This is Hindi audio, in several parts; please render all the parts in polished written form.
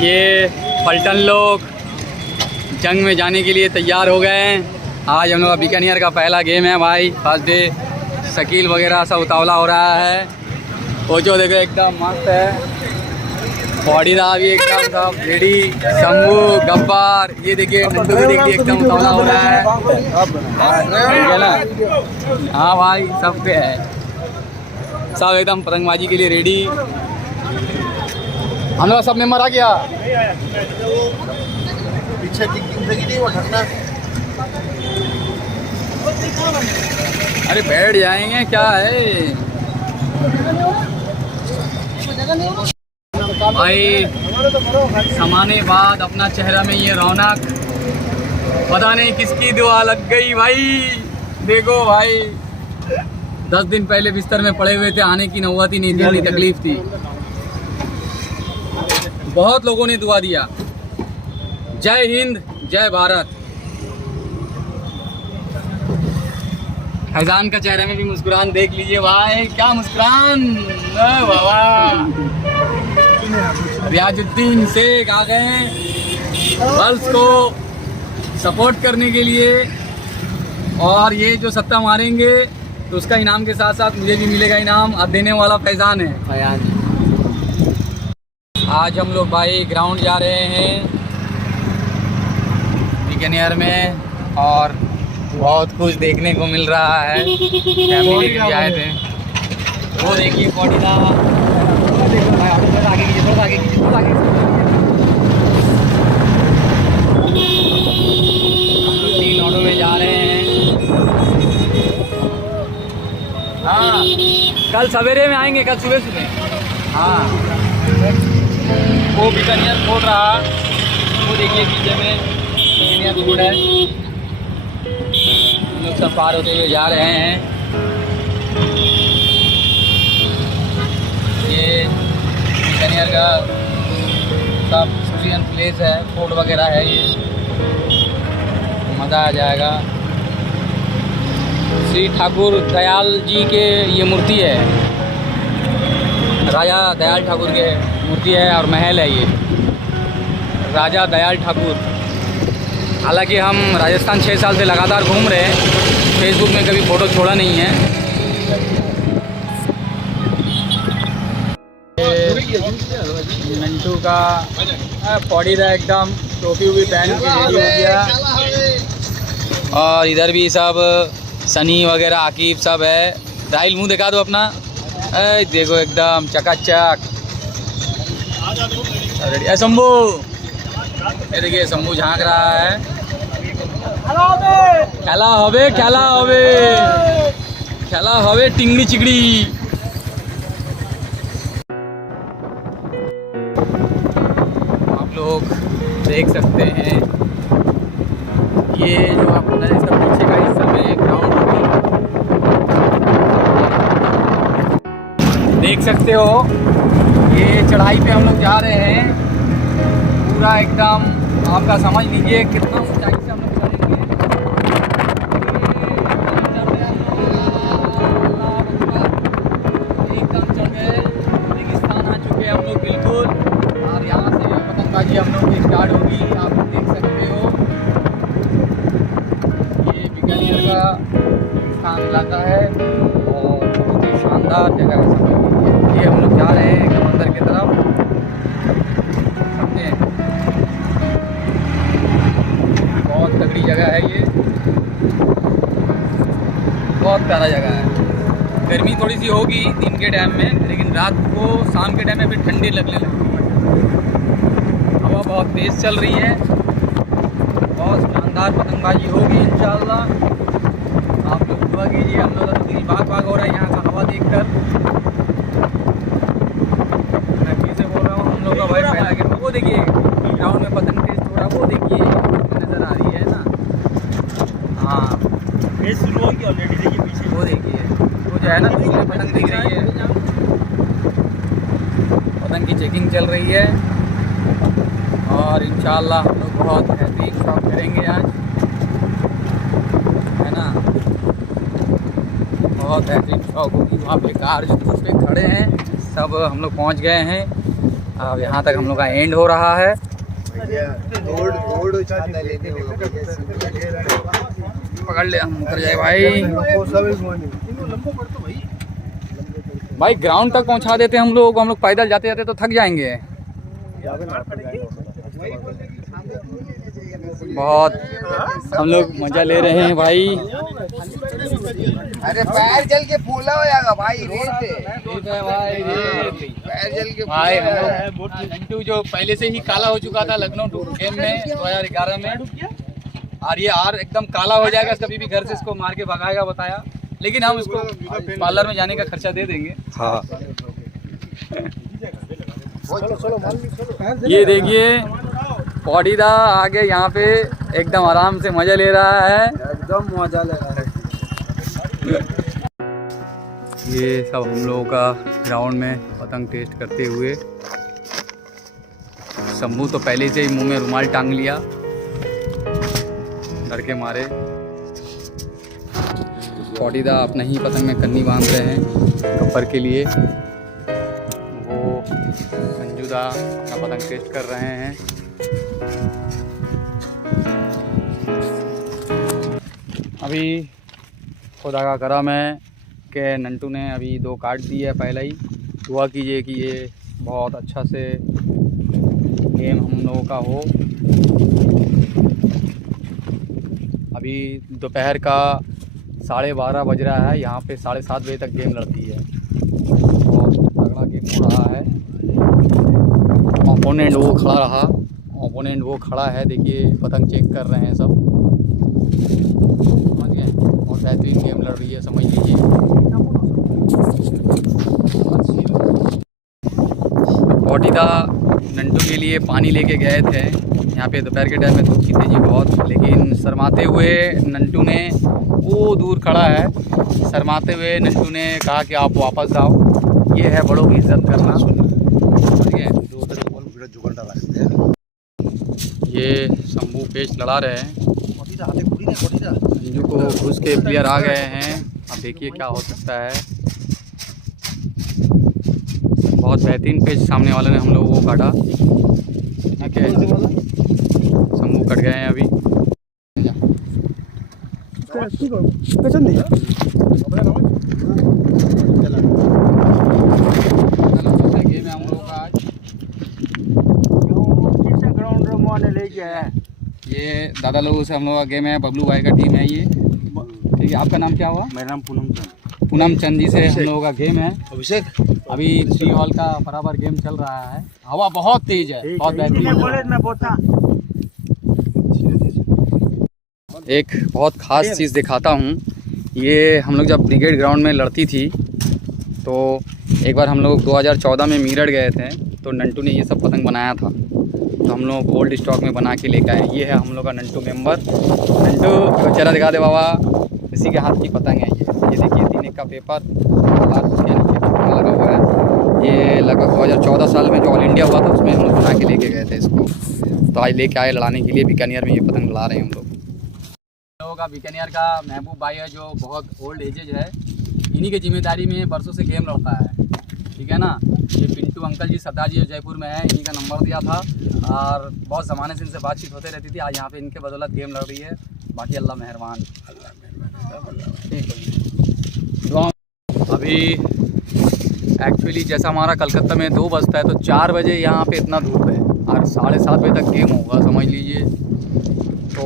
ये पलटन लोग जंग में जाने के लिए तैयार हो गए हैं। आज हम लोग का बीकानेर का पहला गेम है भाई, फर्स्ट डे। शकील वगैरह सब उतावला हो रहा है। वो जो देखो एकदम मस्त है। बॉडी दा भी एकदम सब रेडी। शंभू, गब्बार, ये देखिए नंदू भी देखिए एकदम उतावला हो रहा है। ठीक है ना? हाँ भाई, सब पे है, सब एकदम पतंगबाजी के लिए रेडी। हम लोग सब मेंबर आ गया। पीछे नहीं वो ठंडा। अरे बैठ जाएंगे, क्या है भाई। समाने बाद अपना चेहरा में ये रौनक, पता नहीं किसकी दुआ लग गई भाई। देखो भाई, 10 दिन पहले बिस्तर में पड़े हुए थे, आने की नौबत ही नहीं थी, इतनी तकलीफ थी। बहुत लोगों ने दुआ दिया। जय हिंद, जय भारत। फैजान का चेहरे में भी मुस्कुरान देख लीजिए भाई, क्या मुस्कुरान। बाबा रियाजुद्दीन शेख आ गए गर्ल्स को सपोर्ट करने के लिए। और ये जो सट्टा मारेंगे तो उसका इनाम के साथ साथ मुझे भी मिलेगा इनाम। अब देने वाला फैजान है। आज हम लोग भाई ग्राउंड जा रहे हैं बीकानेर में, और बहुत कुछ देखने को मिल रहा है। फैमिली के भी आए थे। वो देखिए बॉडी का, देखो भाई, थोड़ा आगे कीजिए, थोड़ा आगे कीजिए, थोड़ा आगे। हम लोग 3 ऑटो में जा रहे हैं। हाँ, कल सवेरे में आएंगे, कल सुबह सुबह। हाँ, वो बीकानेर छोड़ रहा, वो देखिए पीछे में बीकानेर रोड है। हम लोग सब पार होते हुए जा रहे हैं। ये बीकानेर का सब टूरिस्ट प्लेस है, फोर्ट वगैरह है। ये मज़ा आ जाएगा। श्री ठाकुर दयाल जी के ये मूर्ति है, राजा दयाल ठाकुर के मूर्ति है और महल है ये, राजा दयाल ठाकुर। हालांकि हम राजस्थान 6 साल से लगातार घूम रहे हैं, फेसबुक में कभी फ़ोटो छोड़ा नहीं है। नंटू का पौड़ी था एकदम, टोपी वोपी पहन के रेडी हो गया। और इधर भी सब सनी वगैरह आकिब सब है। राहिल मुंह दिखा दो अपना। देखो एकदम चकाचक रेडी। शंभू, ये देखिए शंभू झांक रहा है। खेला हवे, खेला हवे, खेला हवे टिंगड़ी चिकड़ी। आप लोग देख सकते हैं ये जो अपना इसका पीछे का हिस्सा में ग्राउंड देख सकते हो। ये चढ़ाई पे हम लोग जा रहे हैं, पूरा एकदम आपका समझ लीजिए कितना ऊंचाई से हम लोग चढ़ेंगे। एकदम चढ़ गए, रेगिस्तान आ चुके हैं हम लोग बिल्कुल। और यहाँ से पतंगबाजी हम लोग की स्टार्ट होगी, आप लोग देख सकते हो। ये बीकानेर का स्थान इलाका है और बहुत ही शानदार जगह है। ये हम लोग जा रहे हैं मंदिर की तरफ। बहुत तगड़ी जगह है ये, बहुत प्यारा जगह है। गर्मी थोड़ी सी होगी दिन के टाइम में, लेकिन रात को शाम के टाइम में फिर ठंडी लगने लगती है। हवा बहुत तेज़ चल रही है, बहुत शानदार पतंगबाजी होगी इंशाल्लाह। आप लोग दुआ कीजिए। हम लोग तो दिल भाग हो रहा है यहाँ का हवा देखकर। मैं फिर से बोल रहा हूँ, हम लोग का भाई पहला गेम। वो देखिए ग्राउंड में पतंग टेस्ट हो रहा है, वो देखिए नज़र आ रही है ना। हाँ, रेस शुरू हो गई ऑलरेडी। देखिए पीछे, वो देखिए, वो जो है ना, दूर में पतंग दिख रही है। पतंग की चेकिंग चल रही है और इंशाल्लाह हम लोग बहुत बेहतरीन शॉट करेंगे आज, है ना। बहुत बेहतरीन शॉट होगी। वहाँ पे कार जो दूसरे खड़े हैं सब हम लोग पहुँच गए हैं। अब यहाँ तक हम लोग का एंड हो रहा है। पकड़ ले, हम उतर जाए भाई। भाई ग्राउंड तक पहुँचा देते हम लोग पैदल जाते जाते तो थक जाएंगे। बहुत हम लोग मजा ले रहे हैं भाई। अरे पैर जल के फूला हो जाएगा भाई, रेत ठीक है भाई, पैर जल के भाई नंटू जो पहले से ही काला हो चुका था लखनऊ गेम में 2011 में, और ये एकदम काला हो जाएगा। कभी भी घर से इसको मार के भगाएगा बताया, लेकिन हम इसको पार्लर में जाने का खर्चा दे देंगे। हाँ ये देखिए पौड़ीदा आगे यहाँ पे एकदम आराम से मजा ले रहा है, एकदम मजा ले रहा है। ये सब हम लोगों का ग्राउंड में पतंग टेस्ट करते हुए। शंभू तो पहले से ही मुंह में रुमाल टांग लिया डर के मारे। पौड़ीदा अपना ही पतंग में कन्नी बांध रहे हैं गब्बर के लिए। वो संजूदा अपना पतंग टेस्ट कर रहे हैं। अभी खुदा का करम है कि नंटू ने अभी 2 काट दिए है पहले ही। दुआ कीजिए कि ये बहुत अच्छा से गेम हम लोगों का हो। अभी दोपहर का 12:30 बज रहा है। यहाँ पे 7:30 बजे तक गेम लड़ती है। बहुत तगड़ा गेम हो रहा है। ओपोनेंट वो खड़ा है। देखिए पतंग चेक कर रहे हैं सब, समझ गए। और बेहतरीन गेम लड़ रही है, समझ लीजिए। पौड़ीदा नंटू के लिए पानी लेके गए थे। यहाँ पे दोपहर के टाइम में धूप की तेजी बहुत, लेकिन शर्माते हुए नंटू ने, वो दूर खड़ा है, शर्माते हुए नंटू ने कहा कि आप वापस आओ। ये है बड़ों की इज्जत करना, ठीक है। ये शंभू पेच लड़ा रहे हैं। संजू को घुस के प्लेयर आ गए हैं। अब देखिए क्या हो सकता है। बहुत बेहतरीन पेच सामने वाले ने हम लोगों को काटा, ठीक है। शंभू कट गए हैं अभी। गेम है हम लोगों का आज। ये दादा लोगों से हम लोग का गेम है। बबलू भाई का टीम है ये, ठीक है। आपका नाम क्या हुआ? मेरा नाम पूनम चंद जी से हम लोगों का गेम है। अभिषेक। अभी टी हॉल का बराबर गेम चल रहा है। हवा बहुत तेज है, बहुत बेहतरीन। एक बहुत ख़ास चीज़ दिखाता हूँ। ये हम लोग जब ब्रिगेड ग्राउंड में लड़ती थी तो एक बार हम लोग 2014 में मीरठ गए थे, तो नंटू ने ये सब पतंग बनाया था। तो हम लोग ओल्ड स्टॉक में बना के लेकर आए। ये है हम लोग का नंटू मेंबर। नंटू चेहरा दिखा दे बाबा। इसी के हाथ की पतंग है ये देखिए। 3 का पेपर लगा हुआ है। ये लगभग 2014 साल में जो ऑल इंडिया हुआ था उसमें हम लोग बना के लेके गए थे इसको। तो आज लेके आए लड़ाने के लिए। बीकानेर में ये पतंग लड़ा रहे हैं हम लोग। लोगों का बीकानेर का महबूब भाई है जो बहुत ओल्ड एजेज है। इन्हीं की जिम्मेदारी में बरसों से गेम लड़ता है, ठीक है ना। ये पिंटू अंकल जी सरदार जी जो जयपुर में है, इन्हीं का नंबर दिया था और बहुत ज़माने से इनसे बातचीत होते रहती थी। आज यहाँ पे इनके बदौलत गेम लड़ रही है। बाकी अल्लाह मेहरबान। अभी एक्चुअली जैसा हमारा कलकत्ता में 2 बजता है तो 4 बजे यहाँ पे इतना धूप है और 7:30 बजे तक गेम होगा, समझ लीजिए। तो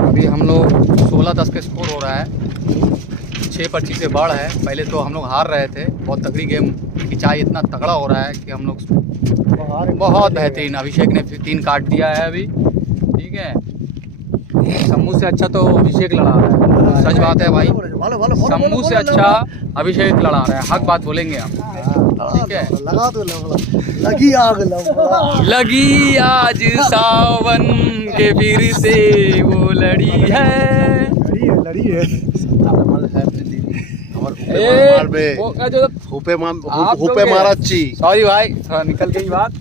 अभी हम लोग 16-10 का स्कोर हो रहा है। 6-25 से बढ़ है। पहले तो हम लोग हार रहे थे। बहुत तगड़ी गेम खिंचाई, इतना तगड़ा हो रहा है कि हम लोग बहुत बेहतरीन। अभिषेक ने 3 काट दिया है अभी, ठीक है। शंभू से अच्छा तो अभिषेक लड़ा रहा है, सच बात है भाई। शंभू से अच्छा अभिषेक लड़ा रहा है, हक बात बोलेंगे हम, ठीक है। लगी आज सावन के फिर से वो लड़ी है। सॉरी भाई, थोड़ा निकल गई बात।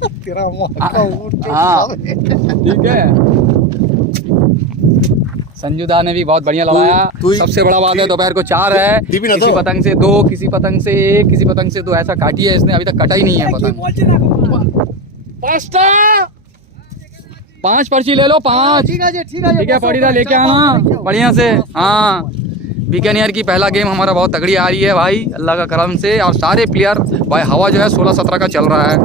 हाँ ठीक है। संजूदा ने भी बहुत बढ़िया लगाया। सबसे बड़ा बात है दोपहर को 4 है। किसी पतंग से 2, किसी पतंग से 1, किसी पतंग से 2 ऐसा काटी है इसने। अभी तक कटा ही नहीं है पतंग। 5 पर्ची ले लो, 5। ठीक है पड़ीदा लेके आना बढ़िया से। हाँ बीकानेर की पहला गेम हमारा बहुत तगड़ी आ रही है भाई, अल्लाह का करम से। और सारे प्लेयर भाई, हवा जो है 16-17 का चल रहा है।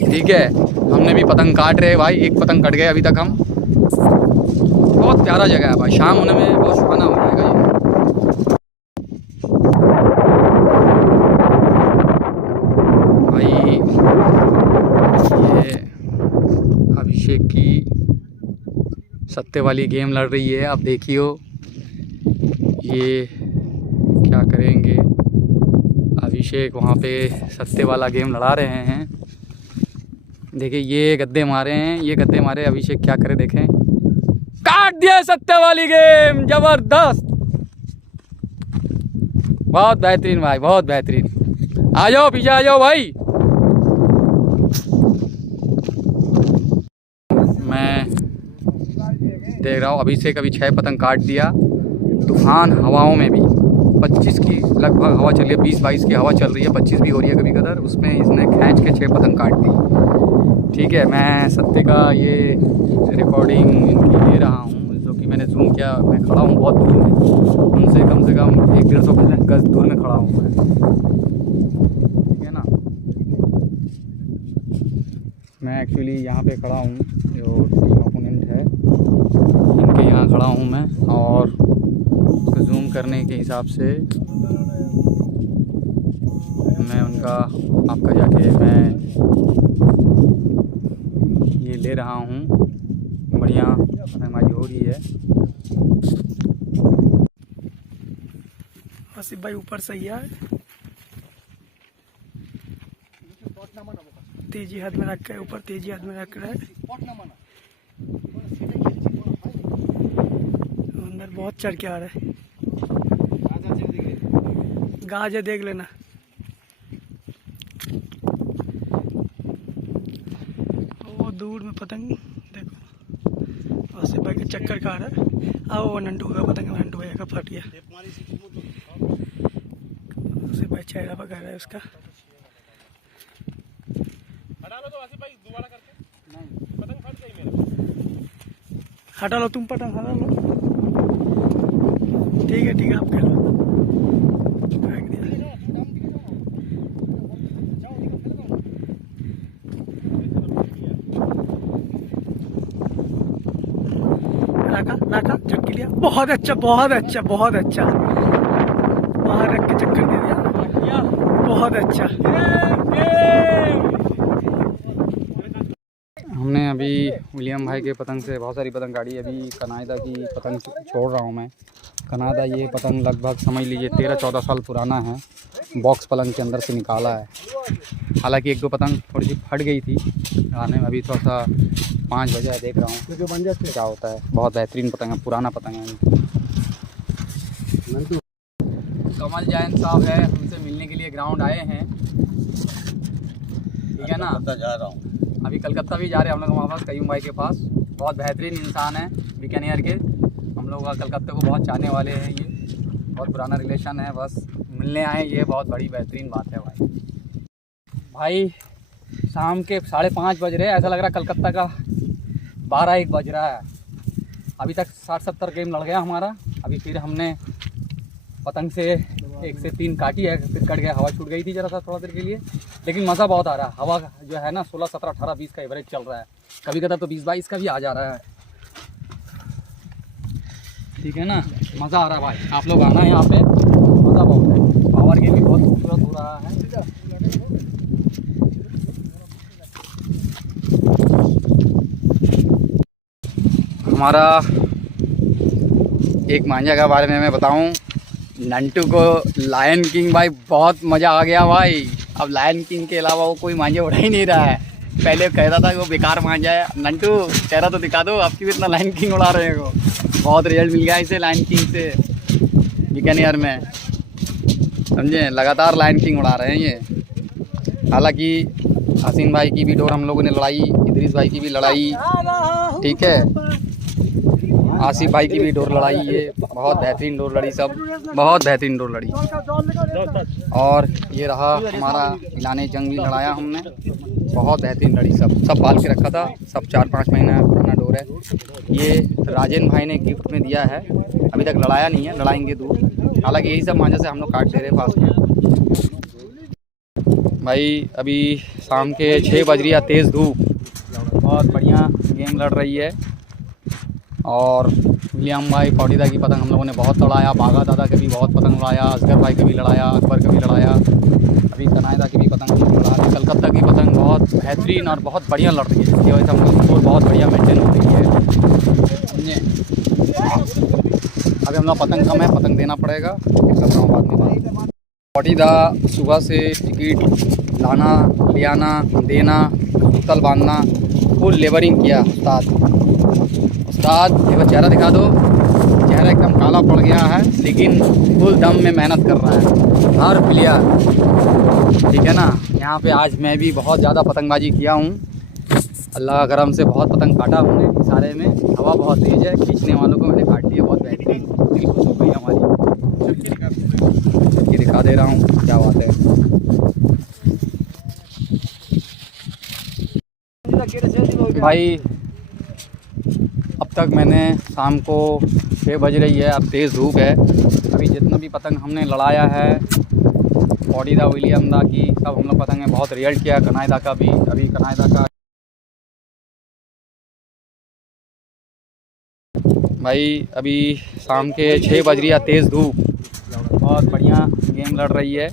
ठीक है, हमने भी पतंग काट रहे भाई, एक पतंग कट गए अभी तक हम। बहुत प्यारा जगह है भाई, शाम होने में बहुत सुहाना हो जाएगा ये। भाई ये अभिषेक की सत्ते वाली गेम लड़ रही है, आप देखियो ये क्या करेंगे। अभिषेक वहाँ पे सत्ते वाला गेम लड़ा रहे हैं। देखिए ये गद्दे मारे हैं, ये गद्दे मारे, अभिषेक क्या करे देखें। काट दिया सत्ते वाली गेम, जबरदस्त, बहुत बेहतरीन भाई, बहुत बेहतरीन। आ जाओ पीछे आ जाओ भाई। मैं देख रहा हूँ अभिषेक अभी 6 पतंग काट दिया। तूफान हवाओं में भी 25 की लगभग हवा चल रही है, 20-22 की हवा चल रही है, 25 भी हो रही है कभी कदर। उसमें इसने खींच के 6 पतंग काट दी। ठीक है, मैं सत्ते का ये रिकॉर्डिंग इनकी ले रहा हूँ, जो कि मैंने जूम किया। मैं खड़ा हूँ बहुत दूर में, उनसे कम से कम 100-150 गज दूर में खड़ा हूँ मैं। ठीक है ना, मैं एक्चुअली यहाँ पे खड़ा हूँ, जो टीम ओपोनेंट है इनके यहाँ खड़ा हूँ मैं। और उसको जूम करने के हिसाब से मैं उनका आपका जाके मैं ये ले रहा हूँ। बढ़िया हमारी हो रही है। आसिफ भाई ऊपर सही है, तेजी हाथ में रख के ऊपर, तेजी हाथ में रख रहा है। अंदर बहुत चढ़ के आ रहा है। गाज देख लेना। वो दूर में पतंग देखो, आसिफ भाई के चक्कर खा रहा है। आओ वो नंटू का पतंग, नंटू भाई का फट गया। आसिफ भाई चेहरा पकड़ रहा है उसका। हटा लो तुम पतंग, हटा लो। ठीक है आप कर लो। फेंक दिया। रखा झटकी लिया। बहुत अच्छा बहुत अच्छा बहुत अच्छा, बाहर रख के चक्कर दे दिया। बहुत अच्छा। हमने अभी विलियम भाई के पतंग से बहुत सारी पतंग काटी। अभी कनाडा की पतंग छोड़ रहा हूँ मैं। कनाडा ये पतंग लगभग समझ लीजिए 13-14 साल पुराना है, बॉक्स पलंग के अंदर से निकाला है। हालांकि 1-2 पतंग थोड़ी सी फट गई थी आने में। अभी थोड़ा सा 5 बजे है, देख रहा हूँ क्या होता है। बहुत बेहतरीन पतंग है, पुराना पतंग है। कमल जैन साहब है, हमसे मिलने के लिए ग्राउंड आए हैं। ठीक है ना, जा रहा हूँ अभी कलकत्ता भी जा रहे हैं हम लोग वहाँ पास, कयूम भाई के पास। बहुत बेहतरीन इंसान है बीकानेर के, हम लोग कलकत्ते को बहुत चाहने वाले हैं। ये बहुत पुराना रिलेशन है, बस मिलने आए, ये बहुत बड़ी बेहतरीन बात है भाई। शाम के 5:30 बज रहे हैं, ऐसा लग रहा है कलकत्ता का 12-1 बज रहा है। अभी तक 60-70 गेम लड़ गया हमारा। अभी फिर हमने पतंग से 1 से 3 काटी है, फिर कट गया, हवा छूट गई थी ज़रा सा थोड़ा देर के लिए। लेकिन मज़ा बहुत आ रहा है। हवा जो है ना 16, 17, 18, 20 का एवरेज चल रहा है, कभी कभी तो 20-22 का भी आ जा रहा है। ठीक है ना, मज़ा आ रहा है भाई। आप लोग आना है यहाँ पे, मज़ा बहुत है। पावर गेम भी बहुत खूबसूरत हो रहा है। हमारा एक मांझा के बारे में मैं बताऊं, नंटू को लायन किंग भाई बहुत मज़ा आ गया भाई। अब लायन किंग के अलावा वो कोई मांझा उड़ा ही नहीं रहा है। पहले कहता था कि वो बेकार मांझा है। नंटू चेहरा तो दिखा दो, आपकी भी इतना लायन किंग उड़ा रहे हो। बहुत रिजल्ट मिल गया इसे लायन किंग से बीकानेर में, समझे। लगातार लायन किंग उड़ा रहे हैं ये। हालांकि हसीन भाई की भी डोर हम लोगों ने लड़ाई, इदरीस भाई की भी लड़ाई, ठीक है, आसिफ भाई की भी डोर लड़ाई। ये बहुत बेहतरीन डोर लड़ी, सब बहुत बेहतरीन डोर लड़ी। और ये रहा हमारा इलाने जंग भी लड़ाया हमने। बहुत बेहतरीन लड़ी, सब पाल के रखा था, सब 4-5 महीना पुराना डोर है। ये राजेन भाई ने गिफ्ट में दिया है, अभी तक लड़ाया नहीं है, लड़ाएंगे दूर। हालांकि यही सब मांझा से हम लोग काट दे रहे पास में। भाई अभी शाम के 6 बज रही है, तेज़ धूप, बहुत बढ़िया गेम लड़ रही है। और विलियम भाई पौड़ीदा की पतंग हम लोगों ने बहुत लड़ाया, बागा दादा के भी बहुत पतंग लड़ाया, असगर भाई के भी लड़ाया, अकबर के भी लड़ाया, अभी कनायदा की भी पतंग लड़ा रहे। कलकत्ता की पतंग बहुत बेहतरीन और बहुत बढ़िया लड़ रही है, इसकी वजह से हम लोग स्कोर बहुत बढ़िया मेंटेन हो रही है। अभी हम लोग पतंग कम है, पतंग देना पड़ेगा, करता हूँ बाद में। पौड़ीदा सुबह से टिकट लाना, ले आना, देना, तल बांधना, फुल लेबरिंग किया उस्ताद। एक बार चेहरा दिखा दो, चेहरा एकदम काला पड़ गया है, लेकिन फुल दम में मेहनत कर रहा है हर प्लेयर, ठीक है ना। यहाँ पे आज मैं भी बहुत ज़्यादा पतंगबाजी किया हूँ, अल्लाह का करम से बहुत पतंग काटा हमने इशारे में। हवा बहुत तेज़ है, खींचने वालों को मैंने काट दिया, बहुत बेहतरीन, दिल खुश हो गई हमारी। ये दिखा दे रहा हूँ, क्या बात है। भाई अब तक मैंने शाम को 6 बज रही है, अब तेज़ धूप है। अभी जितना भी पतंग हमने लड़ाया है, पौड़ीदा विलियम दा की, सब हम लोग पतंग में बहुत रिजल्ट किया, कनायदा का भी। अभी कनायदा का भाई अभी शाम के 6 बज रही है, तेज़ धूप, बहुत बढ़िया गेम लड़ रही है।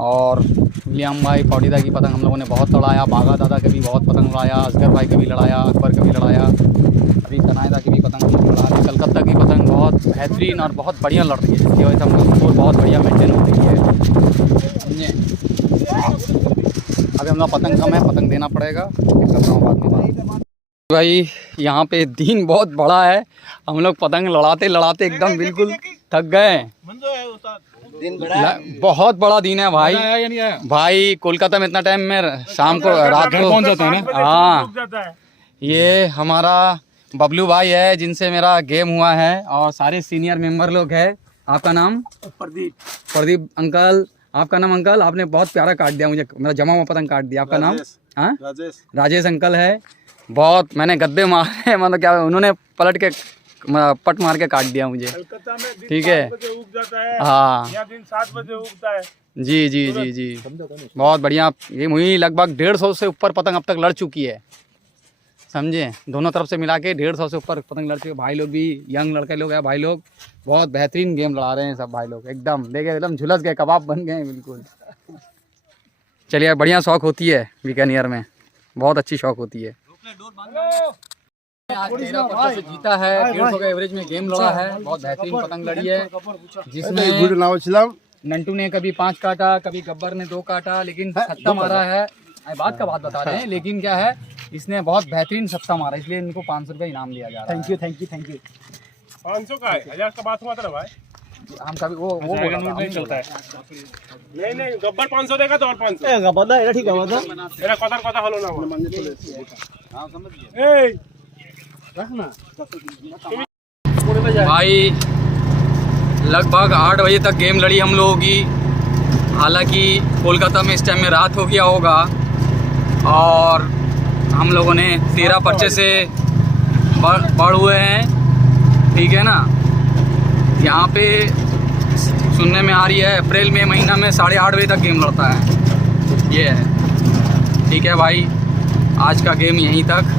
और विलियम भाई पौड़ीदा की पतंग हम लोगों ने बहुत लड़ाया, बागा दादा के भी बहुत पतंग लड़ाया, असगर भाई के भी लड़ाया, अकबर के भी लड़ाया, अभी कनायदा की भी पतंग लड़ा रहे। कलकत्ता की पतंग बहुत बेहतरीन और बहुत बढ़िया लड़ रही है, इसकी वजह से हम लोग स्कोर बहुत बढ़िया मेंटेन हो रही है। अभी हम लोग पतंग कम है, पतंग देना पड़ेगा, करता हूँ बाद में। भाई यहाँ पे दिन बहुत बड़ा है, हम लोग पतंग लड़ाते लड़ाते एकदम बिल्कुल थक गए। दिन बड़ा, बहुत बड़ा दिन है भाई। भाई कोलकाता में इतना टाइम में शाम को रात को पहुंच जाते हैं ना। हाँ, ये हमारा बबलू भाई है, जिनसे मेरा गेम हुआ है, और सारे सीनियर मेंबर लोग हैं। आपका नाम? प्रदीप अंकल। आपका नाम अंकल? आपने बहुत प्यारा काट दिया मुझे, मेरा जमा हुआ पतंग काट दिया। आपका नाम? हाँ, राजेश अंकल है। बहुत मैंने गद्दे मारे, मतलब क्या, उन्होंने पलट के पट मार के काट दिया मुझे। ठीक है, हाँ, 7 बजे उगता है। जी जी जी जी, बहुत बढ़िया गेम हुई। लगभग 150 से ऊपर पतंग अब तक लड़ चुकी है, समझे। दोनों तरफ से मिला के 150 से ऊपर पतंग लड़ चुके। भाई लोग भी, यंग लड़के लोग हैं, भाई लोग बहुत बेहतरीन गेम लड़ा रहे हैं सब भाई लोग, एकदम देखे एकदम झुलस गए, कबाब बन गए बिल्कुल। चलिए, बढ़िया शौक होती है बीकानेर में, बहुत अच्छी शौक होती है। आज 13% से जीता है, 150 का एवरेज में गेम लड़ा है, बहुत बेहतरीन पतंग लड़ी है, जिसमें नंटू ने कभी 5 काटा, कभी गब्बर ने 2 काटा, लेकिन सट्टा मारा है। बात का बात बता रहे हैं, लेकिन क्या है, इसने बहुत बेहतरीन सट्टा मारा, इसलिए इनको 500 रुपये इनाम दिया जा रहा है। Thank you. 500 का है, 1000 का बात हुआ था ना भाई। हम कभी वो नहीं चलता है। नहीं गब्बर 500 देगा तो और 500 गब्बर है, ठीक है। मतलब मेरा कथा हलो ना भाई। लगभग 8 बजे तक गेम लड़ी हम लोगों की। हालांकि कोलकाता में इस टाइम में रात हो गया होगा, और हम लोगों ने 13 पर्चे से बढ़ हुए हैं, ठीक है ना। यहाँ पे सुनने में आ रही है अप्रैल में महीना में 8:30 बजे तक गेम लड़ता है, ये है। ठीक है भाई, आज का गेम यहीं तक।